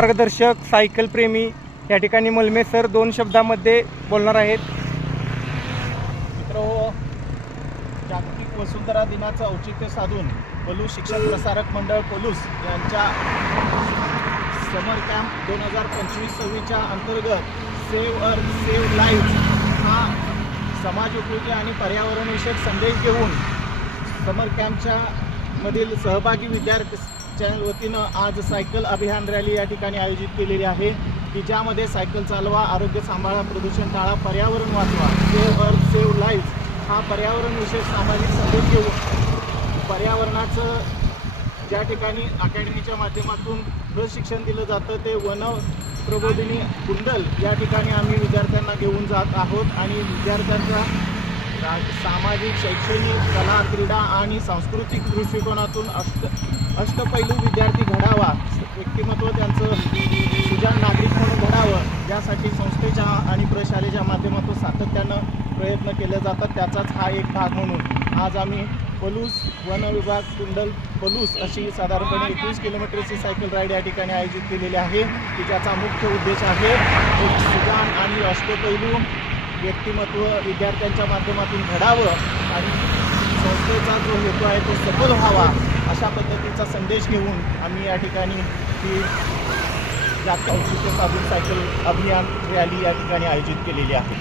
मार्गदर्शक सायकल प्रेमी या ठिकाणी मलमे सर दोन शब्दामध्ये बोलणार आहेत. मित्र हो, जागतिक वसुंधरा दिनाचं औचित्य साधून पलूस शिक्षण प्रसारक मंडळ पलूस यांच्या समर कॅम्प दोन हजार पंचवीस सव्वीसच्या अंतर्गत सेव्ह अर्थ सेव्ह लाईफ हा समाज उपयोगी आणि पर्यावरणविषयक संदेश घेऊन समर कॅम्पच्या मधील सहभागी विद्यार्थी चॅनल वतीनं आज सायकल अभियान रॅली या ठिकाणी आयोजित केलेली आहे की ज्यामध्ये सायकल चालवा आरोग्य सांभाळा प्रदूषण टाळा पर्यावरण वाचवा सेव्ह अर्थ सेव्ह लाईफ हा पर्यावरण विषय सामाजिक संदेश घेऊन पर्यावरणाचं ज्या ठिकाणी अकॅडमीच्या माध्यमातून प्रशिक्षण दिलं जातं ते वन प्रबोधिनी कुंडल या ठिकाणी आम्ही विद्यार्थ्यांना घेऊन जात आहोत आणि विद्यार्थ्यांचा सामाजिक शैक्षणिक कला क्रीडा आणि सांस्कृतिक दृष्टिकोनातून अष्ट अष्टपैलू विद्यार्थी घडावा व्यक्तिमत्व त्यांचं सुजाण नागरिक म्हणून घडावं यासाठी संस्थेच्या आणि प्रशालेच्या माध्यमातून सातत्यानं प्रयत्न केले जातात. त्याचाच हा एक भाग म्हणून आज आम्ही पलूस वन विभाग कुंडल पलूस अशी साधारणपणे एकवीस किलोमीटरची सायकल राईड या ठिकाणी आयोजित केलेली आहे. की ज्याचा मुख्य उद्देश आहे एक सुजाण आणि अष्टपैलू व्यक्तिमत्व विद्यार्थ्यांच्या माध्यमातून घडावं आणि संस्थेचा जो हेतू आहे तो सफल व्हावा अशा पद्धतीचा संदेश घेऊन आम्ही या ठिकाणी ही जागतिक औचित्य साधून सायकल अभियान रॅली या ठिकाणी आयोजित केलेली आहे.